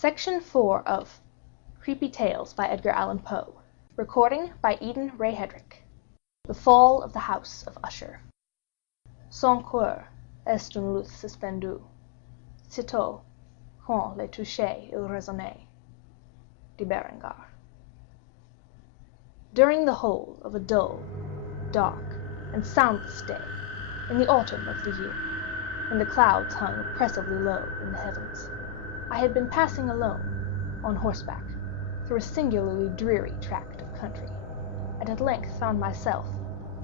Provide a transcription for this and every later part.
Section 4 of Creepy Tales by Edgar Allan Poe. Recording by Eden Ray Hedrick. The Fall of the House of Usher. Son cœur est une luth suspendue. Sitôt, quand le toucher il résonnait. De Berengar. During the whole of a dull, dark, and soundless day, in the autumn of the year, when the clouds hung oppressively low in the heavens, I had been passing alone, on horseback, through a singularly dreary tract of country, and at length found myself,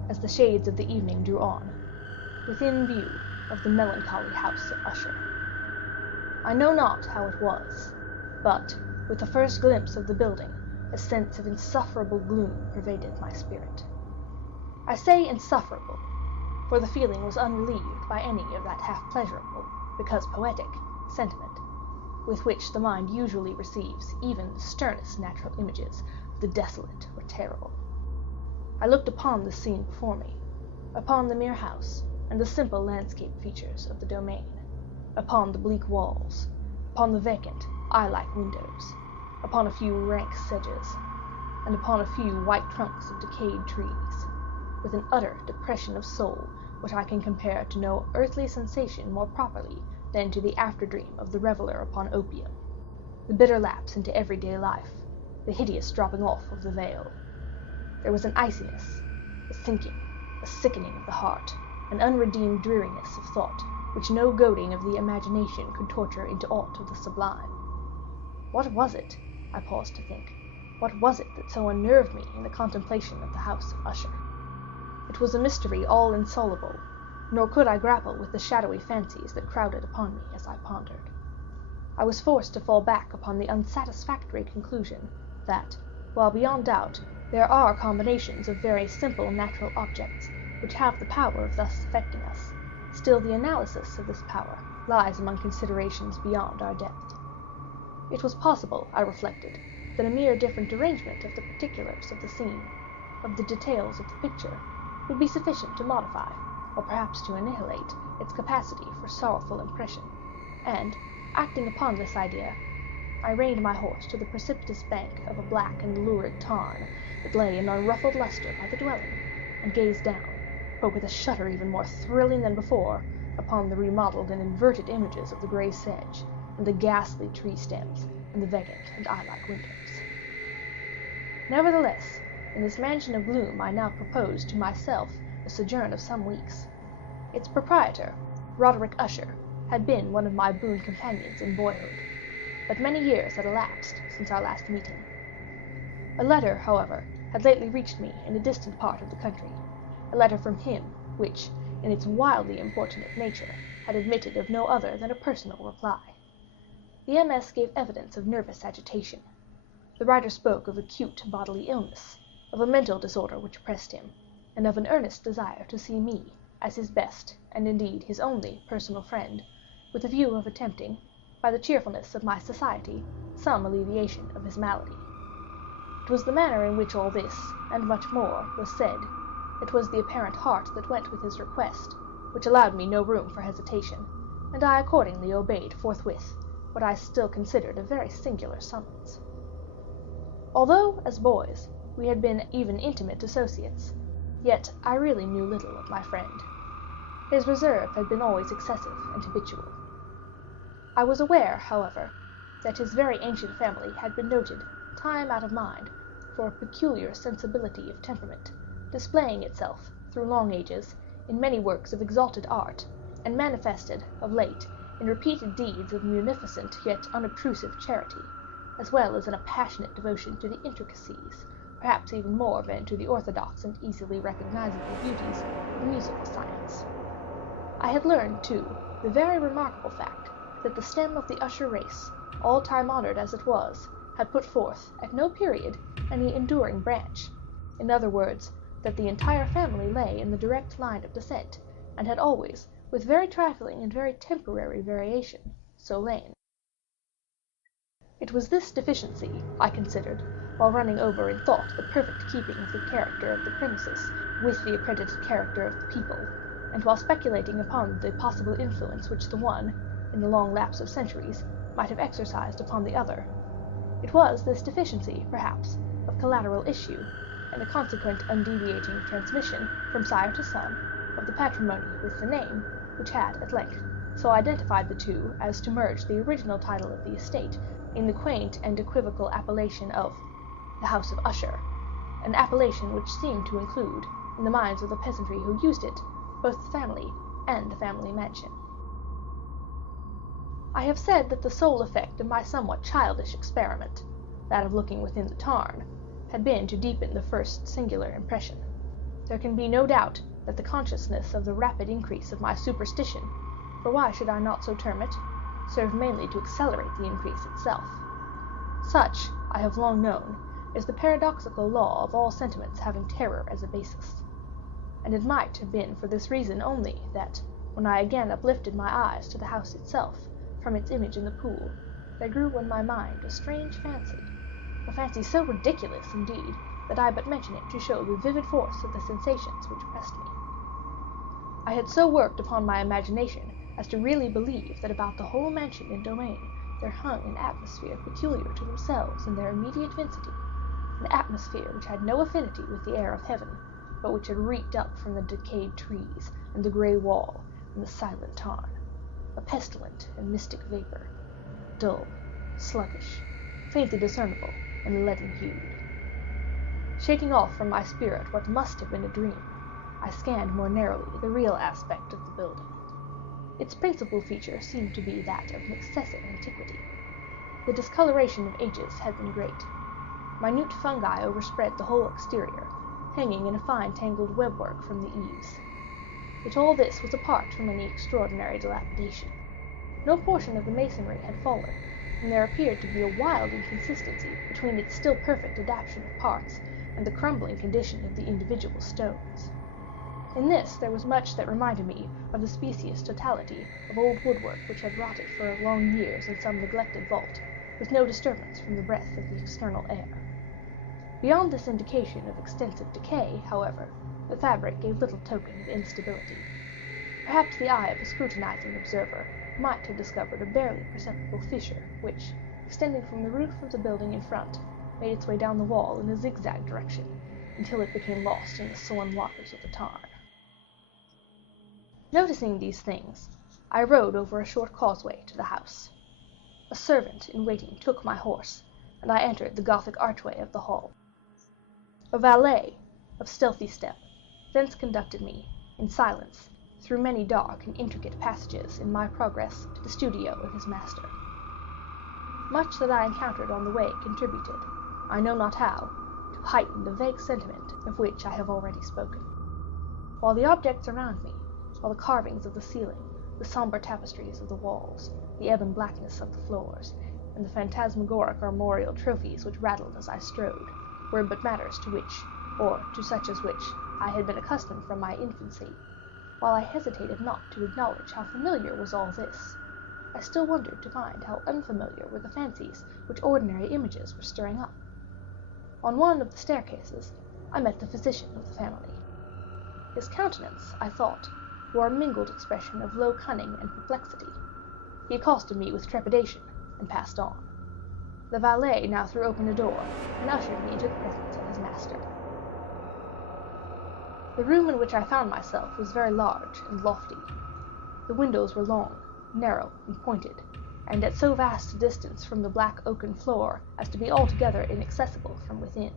as the shades of the evening drew on, within view of the melancholy house of Usher. I know not how it was, but, with the first glimpse of the building, a sense of insufferable gloom pervaded my spirit. I say insufferable, for the feeling was unrelieved by any of that half-pleasurable, because poetic, sentiment with which the mind usually receives even the sternest natural images of the desolate or terrible. I looked upon the scene before me, upon the mere house and the simple landscape features of the domain, upon the bleak walls, upon the vacant, eye-like windows, upon a few rank sedges, and upon a few white trunks of decayed trees, with an utter depression of soul which I can compare to no earthly sensation more properly than to the after-dream of the reveler upon opium, the bitter lapse into everyday life, the hideous dropping off of the veil. There was an iciness, a sinking, a sickening of the heart, an unredeemed dreariness of thought, which no goading of the imagination could torture into aught of the sublime. What was it, I paused to think, what was it that so unnerved me in the contemplation of the house of Usher? It was a mystery all insoluble, nor could I grapple with the shadowy fancies that crowded upon me as I pondered. I was forced to fall back upon the unsatisfactory conclusion that, while beyond doubt there are combinations of very simple natural objects which have the power of thus affecting us, still the analysis of this power lies among considerations beyond our depth. It was possible, I reflected, that a mere different arrangement of the particulars of the scene, of the details of the picture, would be sufficient to modify, or perhaps to annihilate, its capacity for sorrowful impression, and, acting upon this idea, I reined my horse to the precipitous bank of a black and lurid tarn that lay in unruffled luster by the dwelling, and gazed down, but with a shudder even more thrilling than before, upon the remodeled and inverted images of the grey sedge, and the ghastly tree stems, and the vacant and eye-like windows. Nevertheless, in this mansion of gloom I now proposed to myself a sojourn of some weeks. Its proprietor, Roderick Usher, had been one of my boon companions in boyhood, but many years had elapsed since our last meeting. A letter, however, had lately reached me in a distant part of the country, a letter from him, which, in its wildly importunate nature, had admitted of no other than a personal reply. The MS gave evidence of nervous agitation. The writer spoke of acute bodily illness, of a mental disorder which oppressed him, and of an earnest desire to see me, as his best, and indeed his only, personal friend, with a view of attempting, by the cheerfulness of my society, some alleviation of his malady. It was the manner in which all this, and much more, was said, it was the apparent heart that went with his request, which allowed me no room for hesitation, and I accordingly obeyed forthwith what I still considered a very singular summons. Although, as boys, we had been even intimate associates, yet I really knew little of my friend. His reserve had been always excessive and habitual. I was aware, however, that his very ancient family had been noted, time out of mind, for a peculiar sensibility of temperament, displaying itself, through long ages, in many works of exalted art, and manifested, of late, in repeated deeds of munificent yet unobtrusive charity, as well as in a passionate devotion to the intricacies, perhaps even more than to the orthodox and easily recognizable beauties of the musical science. I had learned, too, the very remarkable fact that the stem of the Usher race, all time honored as it was, had put forth, at no period, any enduring branch. In other words, that the entire family lay in the direct line of descent, and had always, with very trifling and very temporary variation, so lain. It was this deficiency, I considered, while running over in thought the perfect keeping of the character of the premises with the accredited character of the people, and while speculating upon the possible influence which the one, in the long lapse of centuries, might have exercised upon the other. It was this deficiency, perhaps, of collateral issue, and the consequent undeviating transmission from sire to son of the patrimony with the name, which had at length so identified the two as to merge the original title of the estate in the quaint and equivocal appellation of the House of Usher, an appellation which seemed to include, in the minds of the peasantry who used it, both the family and the family mansion. I have said that the sole effect of my somewhat childish experiment, that of looking within the tarn, had been to deepen the first singular impression. There can be no doubt that the consciousness of the rapid increase of my superstition, for why should I not so term it, served mainly to accelerate the increase itself. Such, I have long known, is the paradoxical law of all sentiments having terror as a basis. And it might have been for this reason only that, when I again uplifted my eyes to the house itself, from its image in the pool, there grew in my mind a strange fancy, a fancy so ridiculous, indeed, that I but mention it to show the vivid force of the sensations which pressed me. I had so worked upon my imagination as to really believe that about the whole mansion and domain there hung an atmosphere peculiar to themselves in their immediate vicinity, an atmosphere which had no affinity with the air of heaven, but which had reeked up from the decayed trees and the grey wall and the silent tarn, a pestilent and mystic vapor, dull, sluggish, faintly discernible, and leaden-hued. Shaking off from my spirit what must have been a dream, I scanned more narrowly the real aspect of the building. Its principal feature seemed to be that of an excessive antiquity. The discoloration of ages had been great. Minute fungi overspread the whole exterior, hanging in a fine tangled webwork from the eaves. Yet all this was apart from any extraordinary dilapidation. No portion of the masonry had fallen, and there appeared to be a wild inconsistency between its still perfect adaptation of parts and the crumbling condition of the individual stones. In this there was much that reminded me of the specious totality of old woodwork which had rotted for long years in some neglected vault, with no disturbance from the breath of the external air. Beyond this indication of extensive decay, however, the fabric gave little token of instability. Perhaps the eye of a scrutinizing observer might have discovered a barely perceptible fissure which, extending from the roof of the building in front, made its way down the wall in a zigzag direction until it became lost in the sullen waters of the tarn. Noticing these things, I rode over a short causeway to the house. A servant in waiting took my horse, and I entered the Gothic archway of the hall. A valet, of stealthy step, thence conducted me, in silence, through many dark and intricate passages in my progress to the studio of his master. Much that I encountered on the way contributed, I know not how, to heighten the vague sentiment of which I have already spoken. While the objects around me, while the carvings of the ceiling, the somber tapestries of the walls, the ebon blackness of the floors, and the phantasmagoric armorial trophies which rattled as I strode, were but matters to which, or to such as which, I had been accustomed from my infancy, while I hesitated not to acknowledge how familiar was all this, I still wondered to find how unfamiliar were the fancies which ordinary images were stirring up. On one of the staircases, I met the physician of the family. His countenance, I thought, wore a mingled expression of low cunning and perplexity. He accosted me with trepidation, and passed on. The valet now threw open a door, and ushered me into the presence of his master. The room in which I found myself was very large and lofty. The windows were long, narrow, and pointed, and at so vast a distance from the black oaken floor as to be altogether inaccessible from within.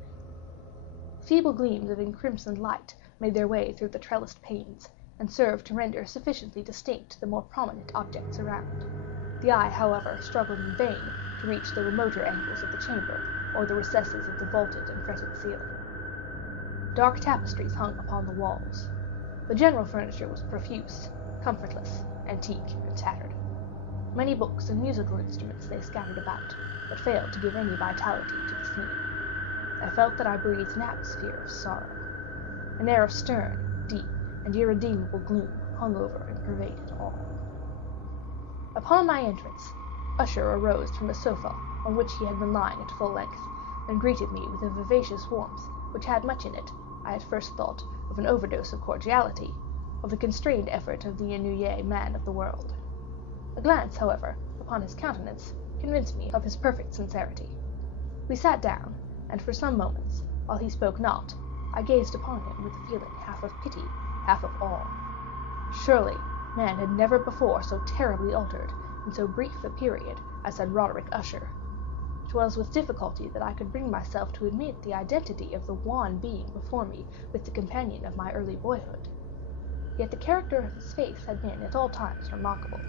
Feeble gleams of encrimsoned light made their way through the trellised panes, and served to render sufficiently distinct the more prominent objects around. The eye, however, struggled in vain to reach the remoter angles of the chamber, or the recesses of the vaulted and fretted ceiling. Dark tapestries hung upon the walls. The general furniture was profuse, comfortless, antique, and tattered. Many books and musical instruments lay scattered about, but failed to give any vitality to the scene. I felt that I breathed an atmosphere of sorrow. An air of stern, deep, and irredeemable gloom hung over and pervaded all. Upon my entrance, Usher arose from the sofa on which he had been lying at full length, and greeted me with a vivacious warmth which had much in it, I at first thought, of an overdose of cordiality, of the constrained effort of the ennuyé man of the world. A glance, however, upon his countenance convinced me of his perfect sincerity. We sat down, and for some moments, while he spoke not, I gazed upon him with a feeling half of pity, half of awe. Surely, man had never before so terribly altered, in so brief a period, as had Roderick Usher. It was with difficulty that I could bring myself to admit the identity of the wan being before me with the companion of my early boyhood. Yet the character of his face had been at all times remarkable.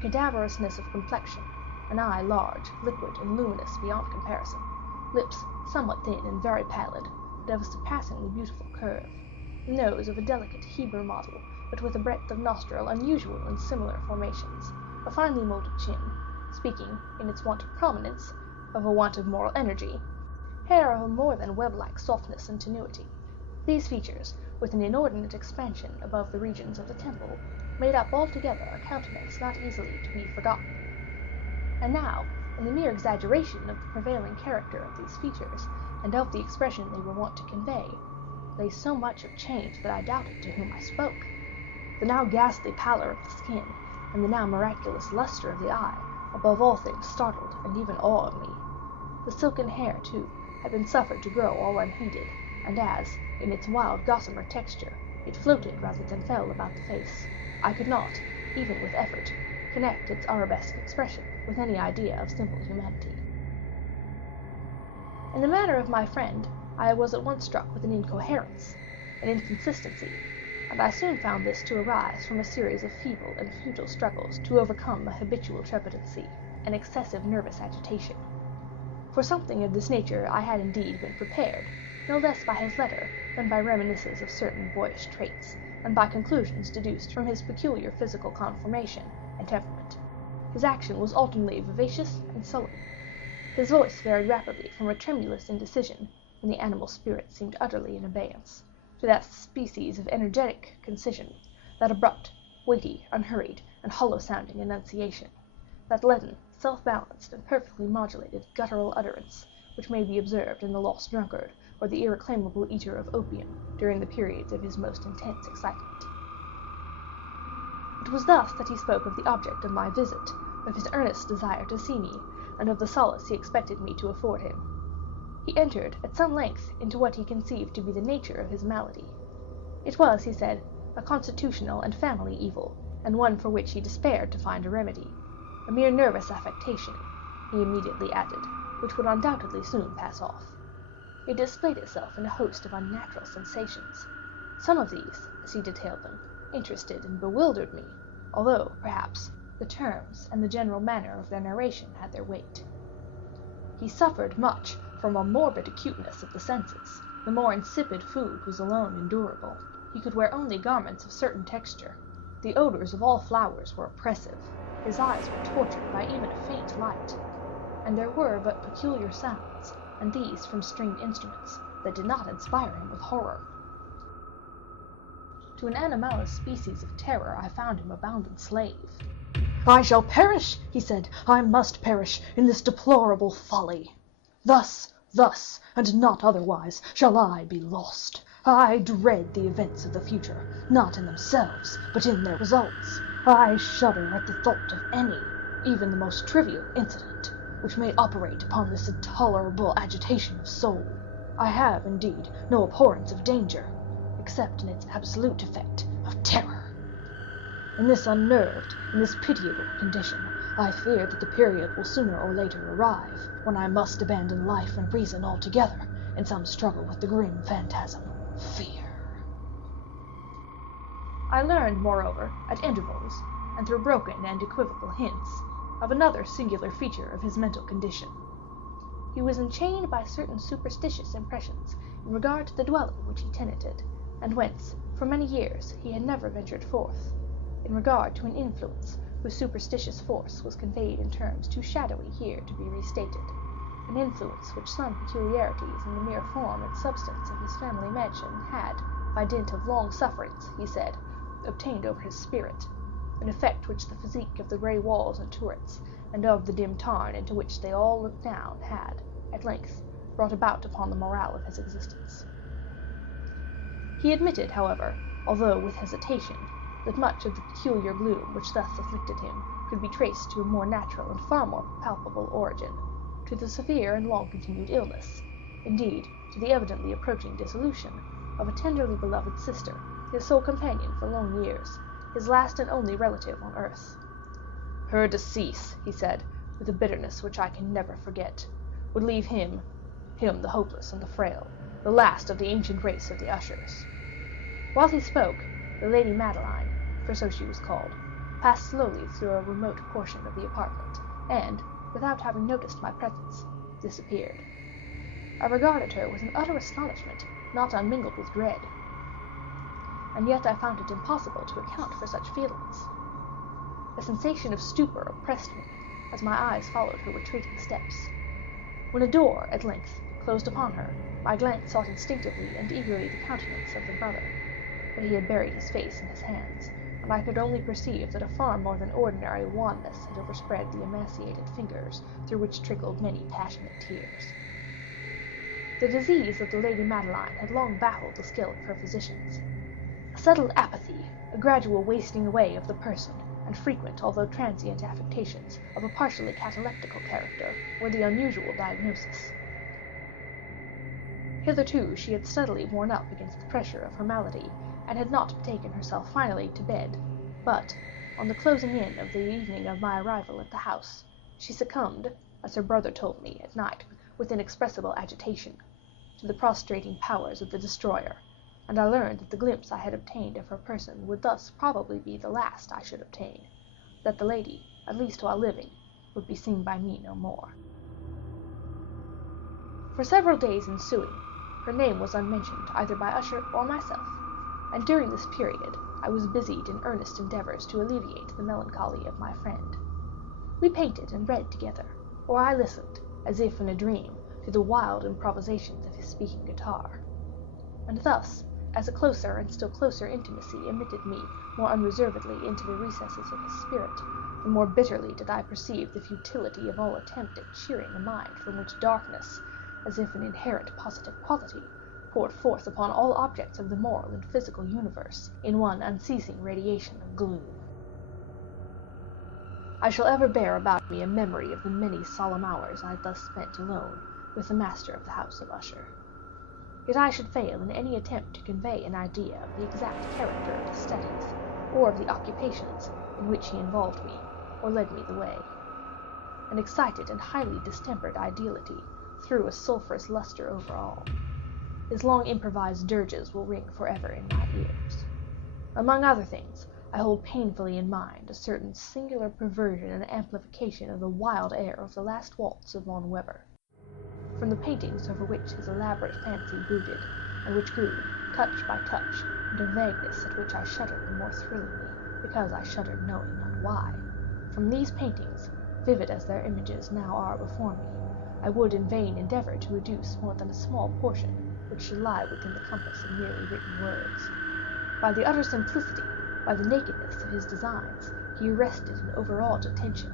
Cadaverousness of complexion, an eye large, liquid, and luminous beyond comparison, lips somewhat thin and very pallid, but of a surpassingly beautiful curve, the nose of a delicate Hebrew model, but with a breadth of nostril unusual in similar formations, a finely molded chin, speaking, in its want of prominence, of a want of moral energy, hair of a more than web-like softness and tenuity. These features, with an inordinate expansion above the regions of the temple, made up altogether a countenance not easily to be forgotten. And now, in the mere exaggeration of the prevailing character of these features, and of the expression they were wont to convey, lay so much of change that I doubted to whom I spoke. The now ghastly pallor of the skin, and the now miraculous luster of the eye, above all things startled and even awed me. The silken hair, too, had been suffered to grow all unheeded, and as, in its wild gossamer texture, it floated rather than fell about the face, I could not, even with effort, connect its arabesque expression with any idea of simple humanity. In the manner of my friend, I was at once struck with an incoherence, an inconsistency, and I soon found this to arise from a series of feeble and futile struggles to overcome a habitual trepidancy, an excessive nervous agitation. For something of this nature I had indeed been prepared, no less by his letter than by reminiscences of certain boyish traits, and by conclusions deduced from his peculiar physical conformation and temperament. His action was alternately vivacious and sullen. His voice varied rapidly from a tremulous indecision, when the animal spirit seemed utterly in abeyance, to that species of energetic concision, that abrupt, weighty, unhurried, and hollow-sounding enunciation, that leaden, self-balanced, and perfectly modulated guttural utterance, which may be observed in the lost drunkard or the irreclaimable eater of opium during the periods of his most intense excitement. It was thus that he spoke of the object of my visit, of his earnest desire to see me, and of the solace he expected me to afford him. He entered at some length into what he conceived to be the nature of his malady. It was, he said, a constitutional and family evil, and one for which he despaired to find a remedy. A mere nervous affectation, he immediately added, which would undoubtedly soon pass off. It displayed itself in a host of unnatural sensations. Some of these, as he detailed them, interested and bewildered me, although, perhaps, the terms and the general manner of their narration had their weight. He suffered much from a morbid acuteness of the senses. The more insipid food was alone endurable. He could wear only garments of certain texture. The odors of all flowers were oppressive. His eyes were tortured by even a faint light. And there were but peculiar sounds, and these from stringed instruments, that did not inspire him with horror. To an animalist species of terror I found him a bounden slave. "I shall perish," he said, "I must perish in this deplorable folly. Thus, and not otherwise, shall I be lost. I dread the events of the future, not in themselves, but in their results. I shudder at the thought of any, even the most trivial incident, which may operate upon this intolerable agitation of soul. I have, indeed, no abhorrence of danger, except in its absolute effect of terror. In this unnerved, in this pitiable condition, I fear that the period will sooner or later arrive, when I must abandon life and reason altogether in some struggle with the grim phantasm, fear." I learned, moreover, at intervals, and through broken and equivocal hints, of another singular feature of his mental condition. He was enchained by certain superstitious impressions in regard to the dwelling which he tenanted, and whence, for many years, he had never ventured forth, in regard to an influence whose superstitious force was conveyed in terms too shadowy here to be restated, an influence which some peculiarities in the mere form and substance of his family mansion had, by dint of long sufferance, he said, obtained over his spirit, an effect which the physique of the grey walls and turrets, and of the dim tarn into which they all looked down, had, at length, brought about upon the morale of his existence. He admitted, however, although with hesitation, that much of the peculiar gloom which thus afflicted him could be traced to a more natural and far more palpable origin, to the severe and long-continued illness, indeed, to the evidently approaching dissolution, of a tenderly beloved sister, his sole companion for long years, his last and only relative on earth. Her decease, he said, with a bitterness which I can never forget, would leave him the hopeless and the frail, the last of the ancient race of the Ushers. While he spoke, the Lady Madeline, for so she was called, passed slowly through a remote portion of the apartment, and, without having noticed my presence, disappeared. I regarded her with an utter astonishment, not unmingled with dread, and yet I found it impossible to account for such feelings. A sensation of stupor oppressed me as my eyes followed her retreating steps. When a door, at length, closed upon her, my glance sought instinctively and eagerly the countenance of the brother, but he had buried his face in his hands, and I could only perceive that a far more than ordinary wanness had overspread the emaciated fingers through which trickled many passionate tears. The disease of the Lady Madeline had long baffled the skill of her physicians. A settled apathy, a gradual wasting away of the person, and frequent although transient affectations of a partially cataleptical character were the unusual diagnosis. Hitherto she had steadily borne up against the pressure of her malady, and had not betaken herself finally to bed, but, on the closing in of the evening of my arrival at the house, she succumbed, as her brother told me at night with inexpressible agitation, to the prostrating powers of the destroyer, and I learned that the glimpse I had obtained of her person would thus probably be the last I should obtain, that the lady, at least while living, would be seen by me no more. For several days ensuing, her name was unmentioned either by Usher or myself, and during this period I was busied in earnest endeavors to alleviate the melancholy of my friend. We painted and read together, or I listened, as if in a dream, to the wild improvisations of his speaking guitar. And thus, as a closer and still closer intimacy admitted me more unreservedly into the recesses of his spirit, the more bitterly did I perceive the futility of all attempt at cheering a mind from which darkness, as if an inherent positive quality, poured forth upon all objects of the moral and physical universe in one unceasing radiation of gloom. I shall ever bear about me a memory of the many solemn hours I thus spent alone with the master of the House of Usher. Yet I should fail in any attempt to convey an idea of the exact character of his studies, or of the occupations in which he involved me, or led me the way. An excited and highly distempered ideality threw a sulphurous luster over all. His long improvised dirges will ring forever in my ears. Among other things, I hold painfully in mind a certain singular perversion and amplification of the wild air of the last waltz of Von Weber, from the paintings over which his elaborate fancy brooded, and which grew, touch by touch, into vagueness at which I shuddered the more thrillingly, because I shuddered knowing not why. From these paintings, vivid as their images now are before me, I would in vain endeavor to reduce more than a small portion which should lie within the compass of merely written words. By the utter simplicity, by the nakedness of his designs, he arrested and overawed attention.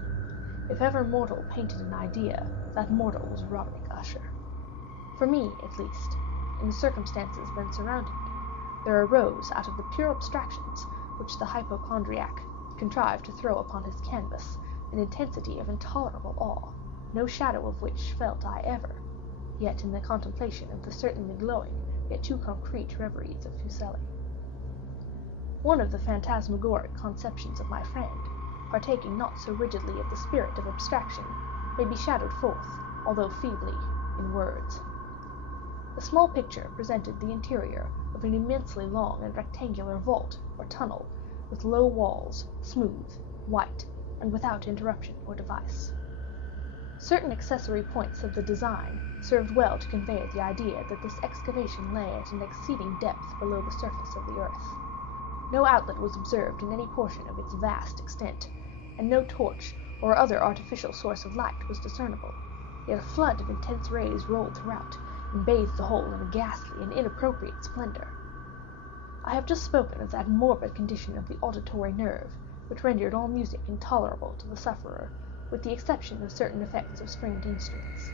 If ever mortal painted an idea, that mortal was Roderick Usher. For me, at least, in the circumstances then surrounding me, there arose out of the pure abstractions which the hypochondriac contrived to throw upon his canvas an intensity of intolerable awe, no shadow of which felt I ever, yet in the contemplation of the certainly glowing yet too concrete reveries of Fuseli. One of the phantasmagoric conceptions of my friend, partaking not so rigidly of the spirit of abstraction, may be shadowed forth, although feebly, in words. The small picture presented the interior of an immensely long and rectangular vault or tunnel, with low walls, smooth, white, and without interruption or device. Certain accessory points of the design served well to convey the idea that this excavation lay at an exceeding depth below the surface of the earth. No outlet was observed in any portion of its vast extent, and no torch or other artificial source of light was discernible, yet a flood of intense rays rolled throughout, and bathed the whole in a ghastly and inappropriate splendor. I have just spoken of that morbid condition of the auditory nerve, which rendered all music intolerable to the sufferer, with the exception of certain effects of stringed instruments.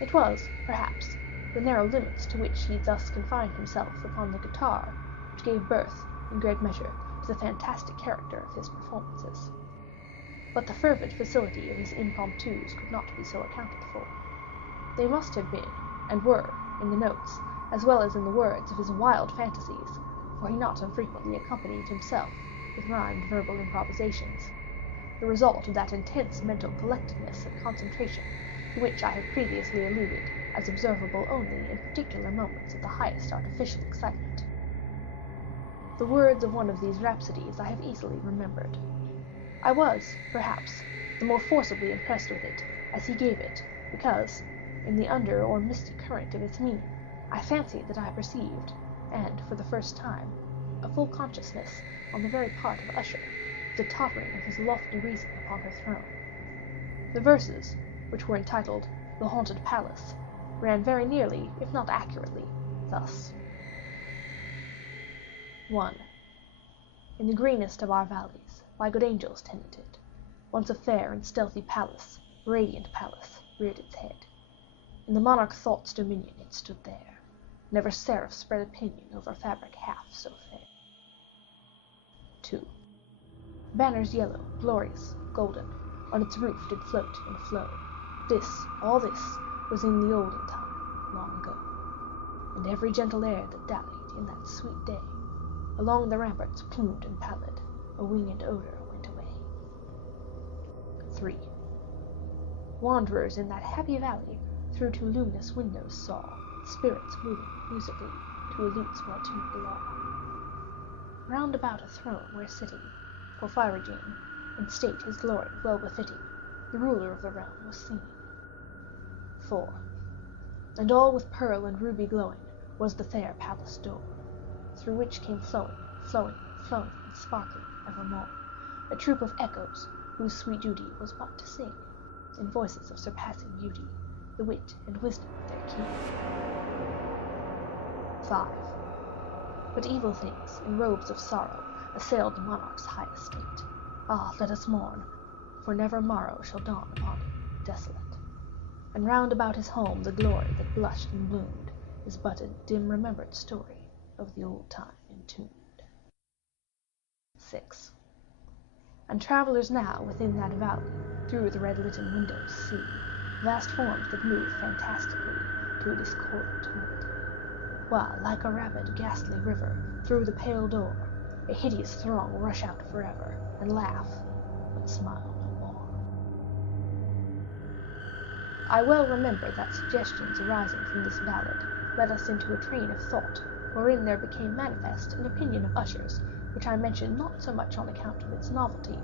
It was, perhaps, the narrow limits to which he thus confined himself upon the guitar, which gave birth, in great measure, to the fantastic character of his performances. but the fervid facility of his impromptus could not be so accounted for. They must have been, and were, in the notes, as well as in the words of his wild fantasies, for he not unfrequently accompanied himself with rhymed verbal improvisations, the result of that intense mental collectedness and concentration to which I have previously alluded as observable only in particular moments of the highest artificial excitement. The words of one of these rhapsodies I have easily remembered. I was, perhaps, the more forcibly impressed with it as he gave it, because, in the under or misty current of its meaning, I fancied that I perceived, and for the first time, a full consciousness on the very part of Usher, the tottering of his lofty reason upon her throne. The verses, which were entitled The Haunted Palace, ran very nearly, if not accurately, thus. 1. In the greenest of our valleys, by good angels tenanted, once a fair and stealthy palace, a radiant palace, reared its head. In the monarch thought's dominion it stood there. Never seraph spread a pinion over fabric half so fair. 2. Banners yellow, glorious, golden, on its roof did float and flow. This, all this, was in the olden time, long ago. And every gentle air that dallied in that sweet day, along the ramparts plumed and pallid, a winged odor went away. 3. Wanderers in that happy valley through two luminous windows saw spirits moving musically to a lute's well-tuned law. Round about a throne where sitting, Porphyrogene, in state his glory well befitting, the ruler of the realm was seen. 4. And all with pearl and ruby glowing was the fair palace door, through which came flowing, and sparkling evermore, a troop of echoes whose sweet duty was but to sing, in voices of surpassing beauty, the wit and wisdom of their king. 5. But evil things, in robes of sorrow, assailed the monarch's high estate. Ah, let us mourn, for never morrow shall dawn upon him desolate. And round about his home the glory that blushed and bloomed is but a dim remembered story of the old time entombed. 6. And travelers now within that valley through the red-litten windows see vast forms that move fantastically to a discordant mood, while like a rapid ghastly river through the pale door a hideous throng rush out forever and laugh but smile no more. I well remember that suggestions arising from this ballad led us into a train of thought wherein there became manifest an opinion of Usher's which I mention not so much on account of its novelty,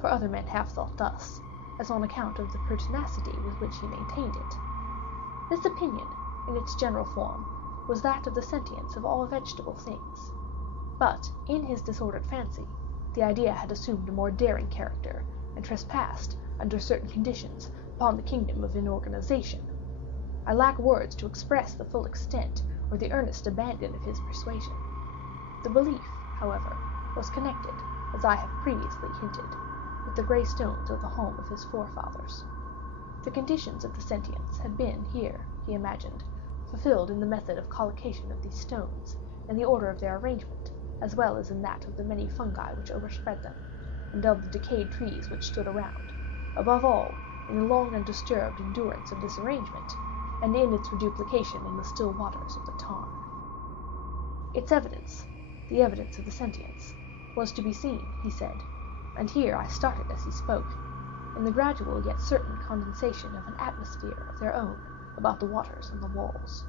for other men have thought thus, as on account of the pertinacity with which he maintained it. This opinion, in its general form, was that of the sentience of all vegetable things. But, in his disordered fancy, the idea had assumed a more daring character, and trespassed, under certain conditions, upon the kingdom of inorganization. I lack words to express the full extent or the earnest abandon of his persuasion. The belief, however, was connected, as I have previously hinted, with the grey stones of the home of his forefathers. The conditions of the sentience had been here, he imagined, fulfilled in the method of collocation of these stones, and the order of their arrangement, as well as in that of the many fungi which overspread them, and of the decayed trees which stood around, above all, in the long undisturbed endurance of this arrangement, and in its reduplication in the still waters of the tarn. Its evidence, the evidence of the sentience, was to be seen, he said, and here I started as he spoke, in the gradual yet certain condensation of an atmosphere of their own about the waters and the walls.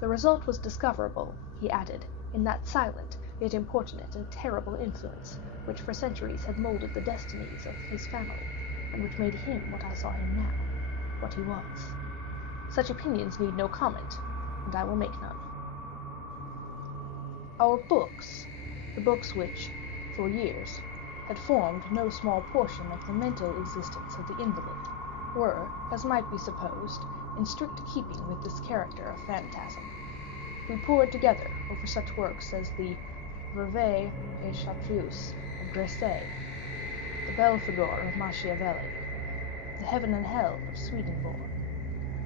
The result was discoverable, he added, in that silent, yet importunate and terrible influence which for centuries had molded the destinies of his family, and which made him what I saw him now, what he was. Such opinions need no comment, and I will make none. Our books, the books which, for years, had formed no small portion of the mental existence of the invalid, were, as might be supposed, in strict keeping with this character of phantasm. We pored together over such works as the Brevet et Chartreuse of Gresset, the Belphegor of Machiavelli, the Heaven and Hell of Swedenborg,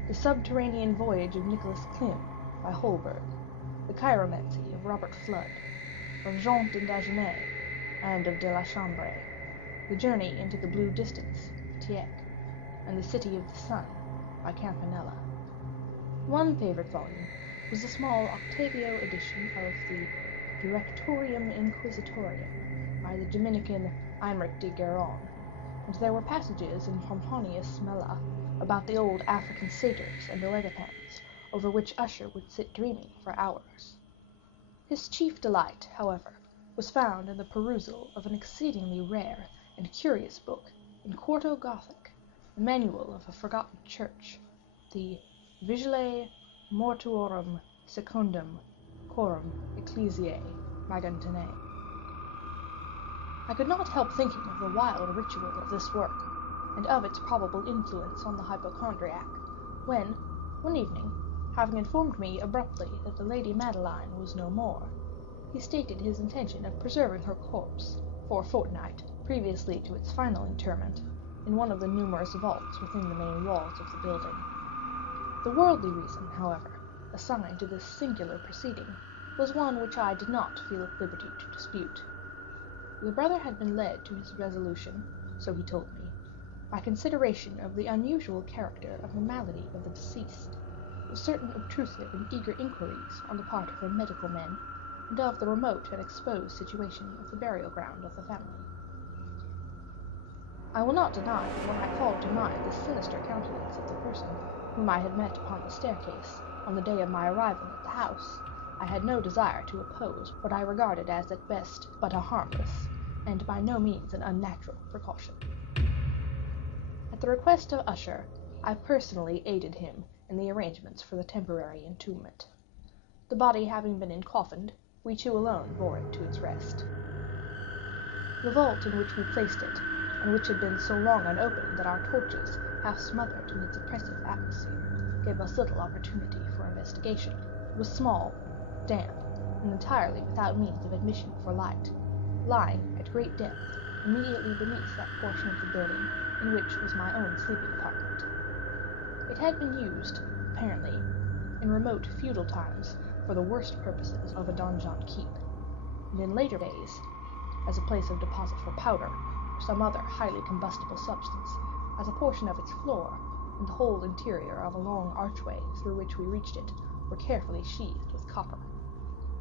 the Subterranean Voyage of Nicholas Klim by Holberg, the Chiromancy of Robert Flood, of Jean de Dagenet, and of de la Chambre, The Journey into the Blue Distance, Tieck, and The City of the Sun, by Campanella. One favorite volume was a small octavio edition of the Directorium Inquisitorium by the Dominican Aymeric de Gueron, and there were passages in Pomponius Mela about the old African satyrs and oregotans, over which Usher would sit dreaming for hours. His chief delight, however, was found in the perusal of an exceedingly rare and curious book in quarto Gothic, the manual of a forgotten church, the Vigile Mortuorum Secundum Coram Ecclesiae Magantinae. I could not help thinking of the wild ritual of this work, and of its probable influence on the hypochondriac, when, one evening, having informed me abruptly that the Lady Madeline was no more, he stated his intention of preserving her corpse for a fortnight previously to its final interment in one of the numerous vaults within the main walls of the building. The worldly reason, however, assigned to this singular proceeding was one which I did not feel at liberty to dispute. The brother had been led to his resolution, so he told me, by consideration of the unusual character of the malady of the deceased, of certain obtrusive and eager inquiries on the part of her medical men, and of the remote and exposed situation of the burial ground of the family. I will not deny that when I called to mind the sinister countenance of the person whom I had met upon the staircase on the day of my arrival at the house, I had no desire to oppose what I regarded as at best but a harmless, and by no means an unnatural precaution. At the request of Usher, I personally aided him in the arrangements for the temporary entombment. The body having been encoffined, we two alone bore it to its rest. The vault in which we placed it, and which had been so long unopened that our torches, half smothered in its oppressive atmosphere, gave us little opportunity for investigation, was small, damp, and entirely without means of admission for light, lying at great depth immediately beneath that portion of the building in which was my own sleeping apartment. It had been used, apparently, in remote feudal times for the worst purposes of a donjon keep, and in later days as a place of deposit for powder or some other highly combustible substance, as a portion of its floor and the whole interior of a long archway through which we reached it were carefully sheathed with copper.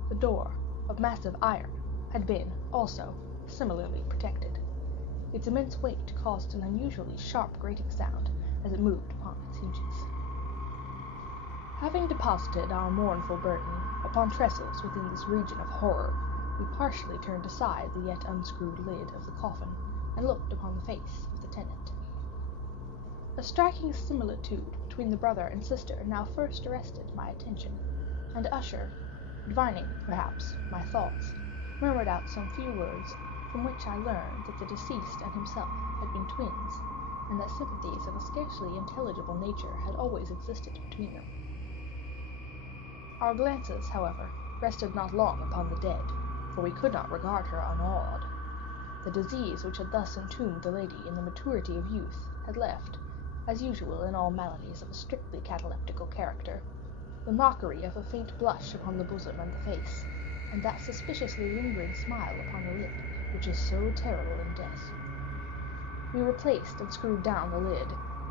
The door, of massive iron, had been, also, similarly protected. Its immense weight caused an unusually sharp grating sound as it moved upon its hinges. Having deposited our mournful burden upon trestles within this region of horror, we partially turned aside the yet unscrewed lid of the coffin and looked upon the face of the tenant. A striking similitude between the brother and sister now first arrested my attention, and Usher, divining, perhaps, my thoughts, murmured out some few words from which I learned that the deceased and himself had been twins, and that sympathies of a scarcely intelligible nature had always existed between them. Our glances, however, rested not long upon the dead, for we could not regard her unawed. The disease which had thus entombed the lady in the maturity of youth had left, as usual in all maladies of a strictly cataleptical character, the mockery of a faint blush upon the bosom and the face, and that suspiciously lingering smile upon the lip which is so terrible in death. We replaced and screwed down the lid,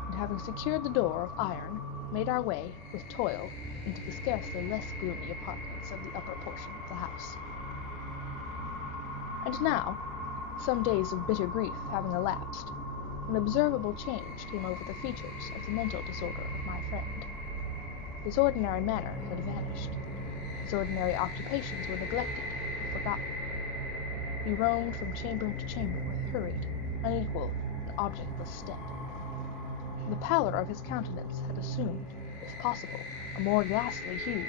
and having secured the door of iron, made our way, with toil, into the scarcely less gloomy apartments of the upper portion of the house. And now, some days of bitter grief having elapsed, an observable change came over the features of the mental disorder of my friend. His ordinary manner had vanished. His ordinary occupations were neglected and forgotten. He roamed from chamber to chamber with hurried, unequal, and objectless step. The pallor of his countenance had assumed, if possible, a more ghastly hue,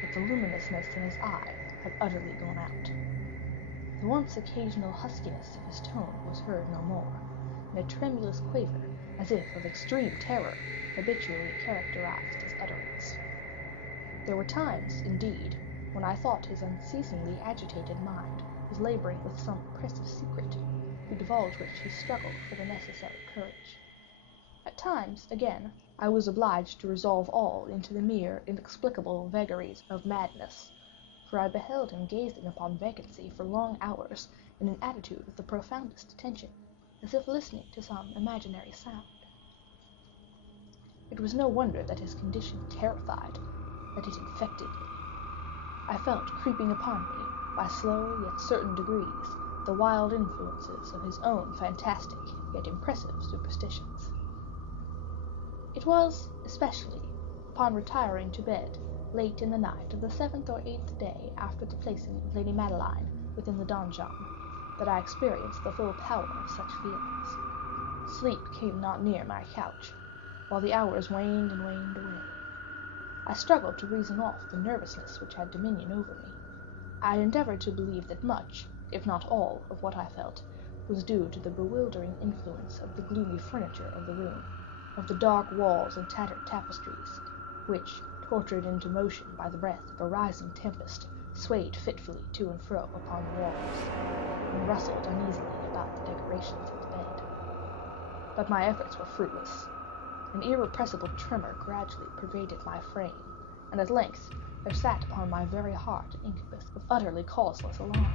but the luminousness in his eye had utterly gone out. The once occasional huskiness of his tone was heard no more, and a tremulous quaver, as if of extreme terror, habitually characterized his utterance. There were times, indeed, when I thought his unceasingly agitated mind was laboring with some oppressive secret, to divulge which he struggled for the necessary courage. At times, again, I was obliged to resolve all into the mere inexplicable vagaries of madness, for I beheld him gazing upon vacancy for long hours in an attitude of the profoundest attention, as if listening to some imaginary sound. It was no wonder that his condition terrified, that it infected me. I felt creeping upon me, by slow yet certain degrees, the wild influences of his own fantastic yet impressive superstitions. It was, especially, upon retiring to bed, late in the night of the 7th or 8th day after the placing of Lady Madeline within the donjon, that I experienced the full power of such feelings. Sleep came not near my couch, while the hours waned and waned away. I struggled to reason off the nervousness which had dominion over me. I endeavored to believe that much, if not all, of what I felt was due to the bewildering influence of the gloomy furniture of the room, of the dark walls and tattered tapestries, which, tortured into motion by the breath of a rising tempest, swayed fitfully to and fro upon the walls, and rustled uneasily about the decorations of the bed. But my efforts were fruitless. An irrepressible tremor gradually pervaded my frame, and at length there sat upon my very heart an incubus of utterly causeless alarm.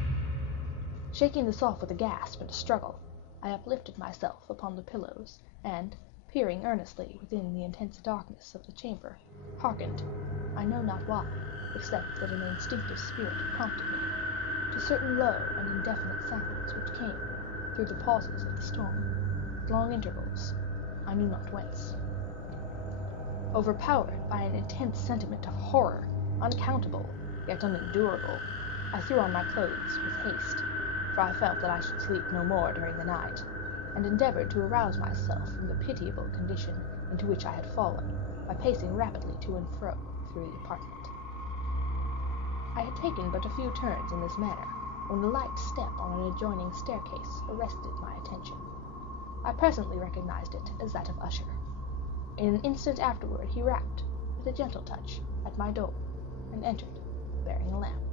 Shaking this off with a gasp and a struggle, I uplifted myself upon the pillows, and, peering earnestly within the intense darkness of the chamber, hearkened, I know not why, except that an instinctive spirit prompted me, to certain low and indefinite sounds which came, through the pauses of the storm, at long intervals, I knew not whence. Overpowered by an intense sentiment of horror, uncountable, yet unendurable, I threw on my clothes with haste, for I felt that I should sleep no more during the night, and endeavored to arouse myself from the pitiable condition into which I had fallen, by pacing rapidly to and fro through the apartment. I had taken but a few turns in this manner, when a light step on an adjoining staircase arrested my attention. I presently recognized it as that of Usher. In an instant afterward he rapped, with a gentle touch, at my door, and entered, bearing a lamp.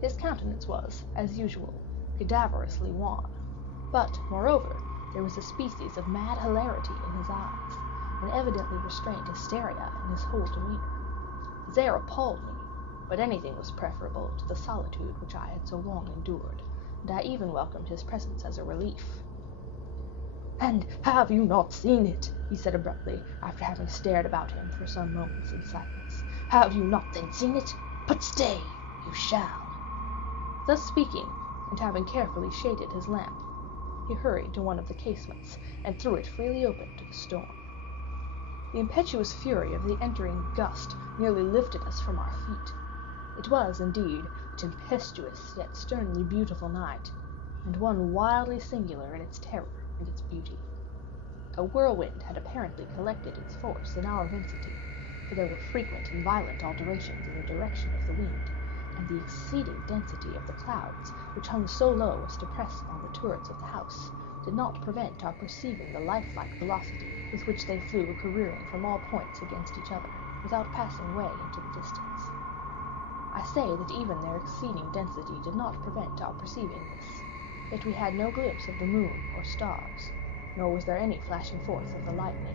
His countenance was, as usual, cadaverously wan, but, moreover, there was a species of mad hilarity in his eyes, and evidently restrained hysteria in his whole demeanor. His air appalled me, but anything was preferable to the solitude which I had so long endured, and I even welcomed his presence as a relief. "And have you not seen it?" he said abruptly, after having stared about him for some moments in silence. "Have you not then seen it? But stay, you shall." Thus speaking, and having carefully shaded his lamp, he hurried to one of the casements, and threw it freely open to the storm. The impetuous fury of the entering gust nearly lifted us from our feet. It was, indeed, a tempestuous yet sternly beautiful night, and one wildly singular in its terror and its beauty. A whirlwind had apparently collected its force in our vicinity, for there were frequent and violent alterations in the direction of the wind, and the exceeding density of the clouds, which hung so low as to press on the turrets of the house, did not prevent our perceiving the lifelike velocity with which they flew careering from all points against each other, without passing way into the distance. I say that even their exceeding density did not prevent our perceiving this, yet we had no glimpse of the moon or stars, nor was there any flashing forth of the lightning.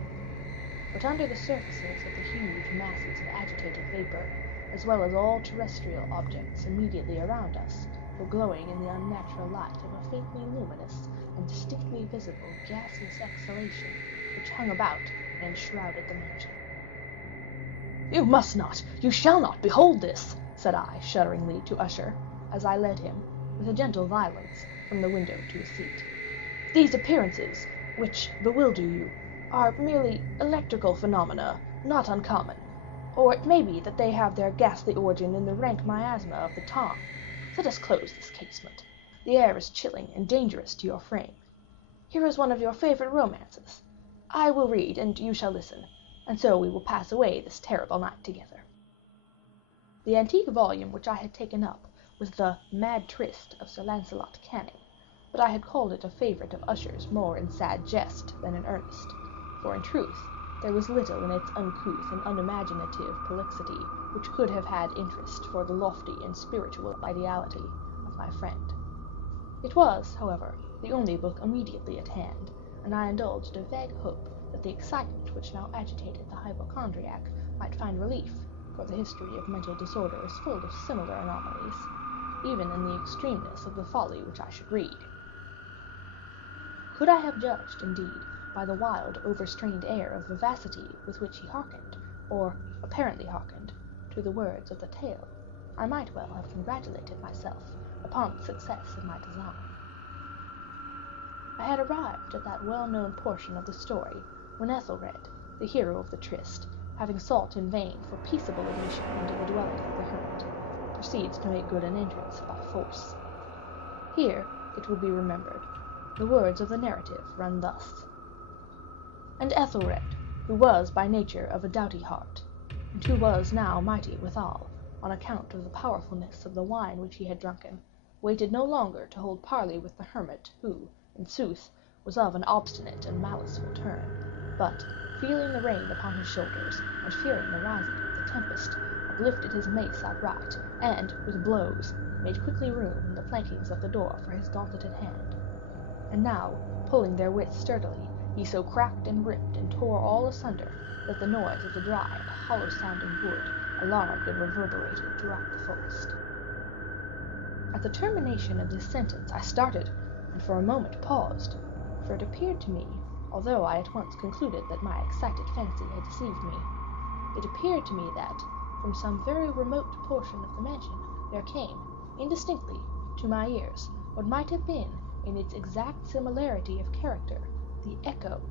But under the surfaces of the huge masses of agitated vapor, as well as all terrestrial objects immediately around us, were glowing in the unnatural light of a faintly luminous and distinctly visible gaseous exhalation which hung about and enshrouded the mansion. "You must not, you shall not behold this," said I, shudderingly, to Usher, as I led him, with a gentle violence, from the window to a seat. "These appearances, which bewilder you, are merely electrical phenomena, not uncommon, or it may be that they have their ghastly origin in the rank miasma of the time. Let us close this casement. The air is chilling and dangerous to your frame. Here is one of your favorite romances. I will read, and you shall listen, and so we will pass away this terrible night together." The antique volume which I had taken up was the Mad Tryst of Sir Lancelot Canning, but I had called it a favorite of Usher's more in sad jest than in earnest, for in truth there was little in its uncouth and unimaginative prolixity which could have had interest for the lofty and spiritual ideality of my friend. It was, however, the only book immediately at hand, and I indulged a vague hope that the excitement which now agitated the hypochondriac might find relief, for the history of mental disorder is full of similar anomalies, even in the extremeness of the folly which I should read. Could I have judged, indeed, by the wild, overstrained air of vivacity with which he hearkened, or apparently hearkened, to the words of the tale, I might well have congratulated myself upon the success of my design. I had arrived at that well-known portion of the story when Ethelred, the hero of the tryst, having sought in vain for peaceable admission into the dwelling of the hermit, proceeds to make good an entrance by force. Here, it will be remembered, the words of the narrative run thus: And Ethelred, who was by nature of a doughty heart, and who was now mighty withal, on account of the powerfulness of the wine which he had drunken, waited no longer to hold parley with the hermit, who, in sooth, was of an obstinate and maliceful turn, but, feeling the rain upon his shoulders, and fearing the rising of the tempest, uplifted his mace outright, and, with blows, made quickly room in the flankings of the door for his gauntleted hand. And now, pulling therewith sturdily, he so cracked and ripped and tore all asunder, that the noise of the dry and hollow-sounding wood alarmed and reverberated throughout the forest. At the termination of this sentence I started, and for a moment paused, for it appeared to me, although I at once concluded that my excited fancy had deceived me, it appeared to me that, from some very remote portion of the mansion, there came, indistinctly, to my ears, what might have been, in its exact similarity of character, the echo,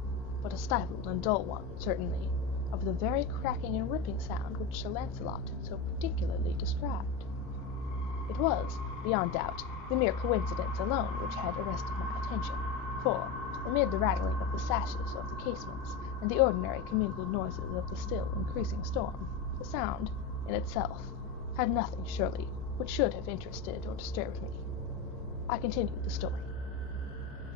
but a stifled and dull one, certainly, of the very cracking and ripping sound which Sir Lancelot had so particularly described. It was, beyond doubt, the mere coincidence alone which had arrested my attention, for, amid the rattling of the sashes of the casements, and the ordinary commingled noises of the still increasing storm, the sound, in itself, had nothing, surely, which should have interested or disturbed me. I continued the story.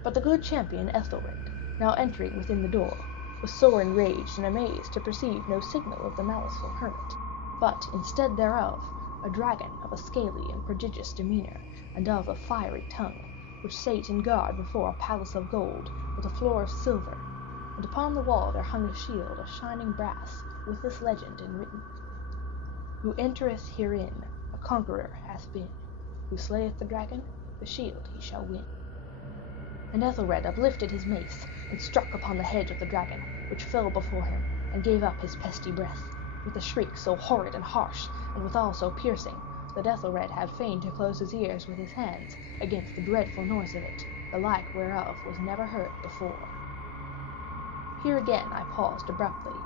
But the good champion Ethelred, now entering within the door, was sore enraged and amazed to perceive no signal of the maliceful hermit, but, instead thereof, a dragon of a scaly and prodigious demeanor, and of a fiery tongue, which sate in guard before a palace of gold, with a floor of silver, and upon the wall there hung a shield of shining brass, with this legend enwritten: Who entereth herein, a conqueror hath been. Who slayeth the dragon, the shield he shall win. And Ethelred uplifted his mace, and struck upon the head of the dragon, which fell before him, and gave up his pesty breath, with a shriek so horrid and harsh, and withal so piercing, that Ethelred had fain to close his ears with his hands against the dreadful noise of it, the like whereof was never heard before. Here again I paused abruptly,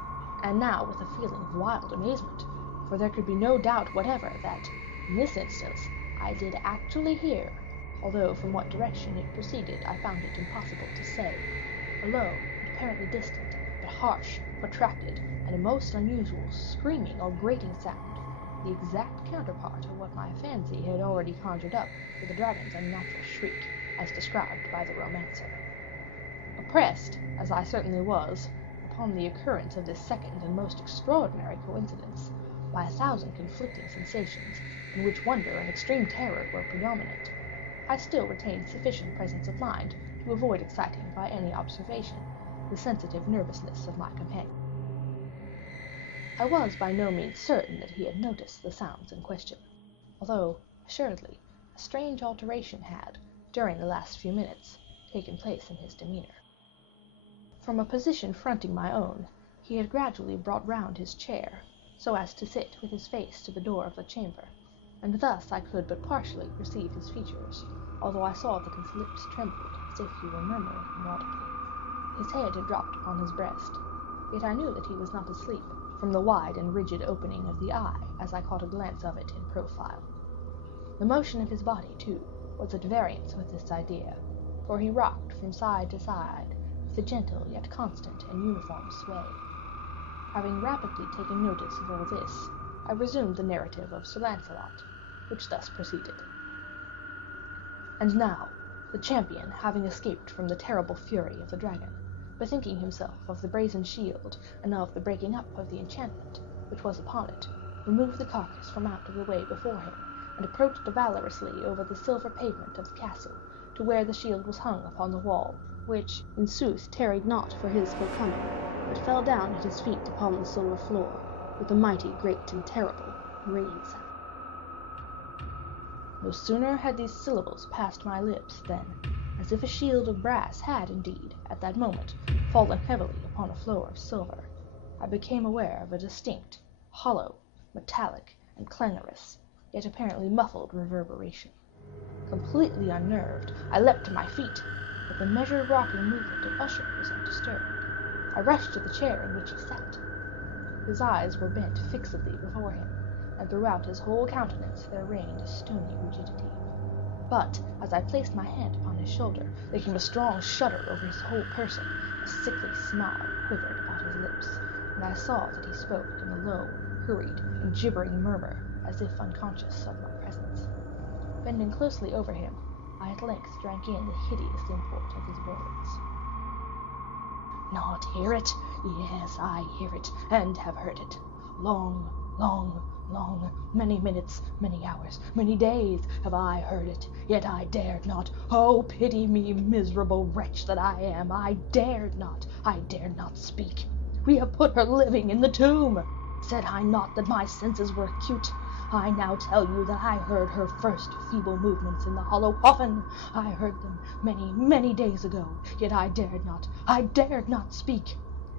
and now with a feeling of wild amazement, for there could be no doubt whatever that, in this instance, I did actually hear, although from what direction it proceeded I found it impossible to say, a low and apparently distant, but harsh, protracted, and a most unusual screaming or grating sound, the exact counterpart of what my fancy had already conjured up for the dragon's unnatural shriek, as described by the romancer. Oppressed, as I certainly was, upon the occurrence of this second and most extraordinary coincidence, by 1,000 conflicting sensations, in which wonder and extreme terror were predominant, I still retained sufficient presence of mind to avoid exciting by any observation the sensitive nervousness of my companion. I was by no means certain that he had noticed the sounds in question, although, assuredly, a strange alteration had, during the last few minutes, taken place in his demeanor. From a position fronting my own, he had gradually brought round his chair, so as to sit with his face to the door of the chamber, and thus I could but partially perceive his features, although I saw that his lips trembled as if he were murmuring inaudibly. His head had dropped upon his breast, yet I knew that he was not asleep, from the wide and rigid opening of the eye as I caught a glance of it in profile. The motion of his body, too, was at variance with this idea, for he rocked from side to side with a gentle yet constant and uniform sway. Having rapidly taken notice of all this, I resumed the narrative of Sir Lancelot, which thus proceeded. And now, the champion, having escaped from the terrible fury of the dragon, bethinking himself of the brazen shield and of the breaking up of the enchantment which was upon it, removed the carcass from out of the way before him, and approached valorously over the silver pavement of the castle to where the shield was hung upon the wall, which, in sooth, tarried not for his full coming, but fell down at his feet upon the silver floor, with a mighty, great, and terrible ringing sound. No sooner had these syllables passed my lips than, as if a shield of brass had indeed, at that moment, fallen heavily upon a floor of silver, I became aware of a distinct, hollow, metallic, and clangorous, yet apparently muffled reverberation. Completely unnerved, I leapt to my feet, but the measured rocking movement of Usher was undisturbed. I rushed to the chair in which he sat. His eyes were bent fixedly before him, and throughout his whole countenance there reigned a stony rigidity. But, as I placed my hand upon his shoulder, there came a strong shudder over his whole person, a sickly smile quivered about his lips, and I saw that he spoke in a low, hurried, and gibbering murmur, as if unconscious of my presence. Bending closely over him, I at length drank in the hideous import of his words. "Not hear it? Yes, I hear it, and have heard it. Long, many minutes, many hours, many days have I heard it, yet I dared not. Oh, pity me, miserable wretch that I am! I dared not speak. We have put her living in the tomb. Said I not that my senses were acute? I now tell you that I heard her first feeble movements in the hollow coffin. I heard them many days ago, yet I dared not speak.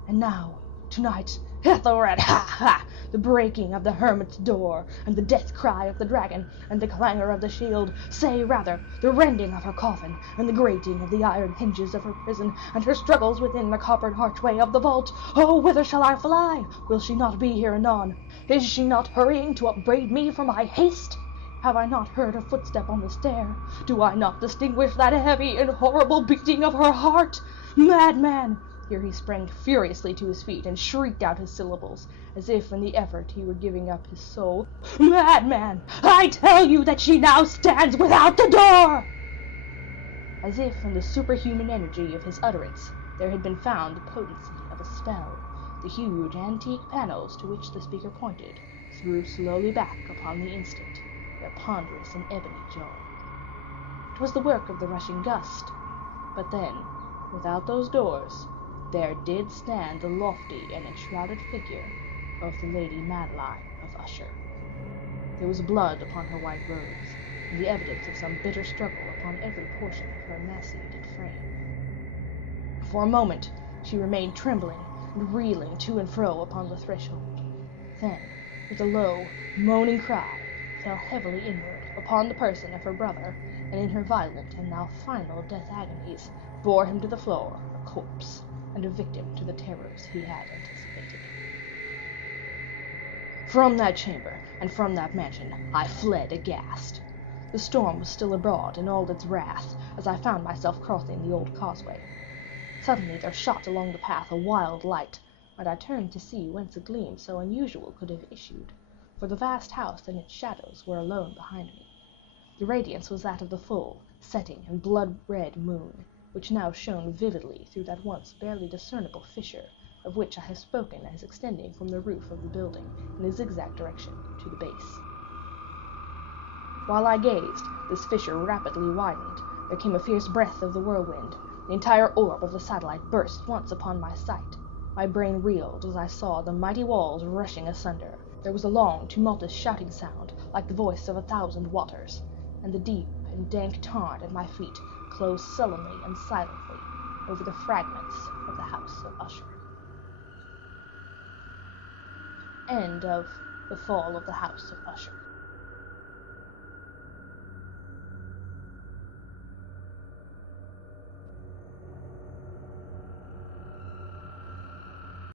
And now, tonight, Ethelred, ha! The breaking of the hermit's door, and the death cry of the dragon, and the clangor of the shield, say rather, the rending of her coffin, and the grating of the iron hinges of her prison, and her struggles within the coppered archway of the vault. Oh, whither shall I fly? Will she not be here anon? Is she not hurrying to upbraid me for my haste? Have I not heard her footstep on the stair? Do I not distinguish that heavy and horrible beating of her heart? Madman!" Here he sprang furiously to his feet and shrieked out his syllables, as if in the effort he were giving up his soul. "Madman! I tell you that she now stands without the door!" As if in the superhuman energy of his utterance there had been found the potency of a spell, the huge antique panels to which the speaker pointed threw slowly back upon the instant their ponderous and ebony jaw. It was the work of the rushing gust, but then, without those doors, there did stand the lofty and enshrouded figure of the Lady Madeline of Usher. There was blood upon her white robes, and the evidence of some bitter struggle upon every portion of her emaciated frame. For a moment she remained trembling and reeling to and fro upon the threshold. Then, with a low, moaning cry, fell heavily inward upon the person of her brother, and in her violent and now final death agonies bore him to the floor, a corpse, and a victim to the terrors he had anticipated. From that chamber, and from that mansion, I fled aghast. The storm was still abroad in all its wrath, as I found myself crossing the old causeway. Suddenly there shot along the path a wild light, and I turned to see whence a gleam so unusual could have issued, for the vast house and its shadows were alone behind me. The radiance was that of the full, setting and blood-red moon, which now shone vividly through that once barely discernible fissure of which I have spoken as extending from the roof of the building in a zigzag direction to the base. While I gazed, this fissure rapidly widened. There came a fierce breath of the whirlwind. The entire orb of the satellite burst once upon my sight. My brain reeled as I saw the mighty walls rushing asunder. There was a long, tumultuous shouting sound, like the voice of 1,000 waters, and the deep and dank tarn at my feet closed sullenly and silently over the fragments of the House of Usher. End of The Fall of the House of Usher.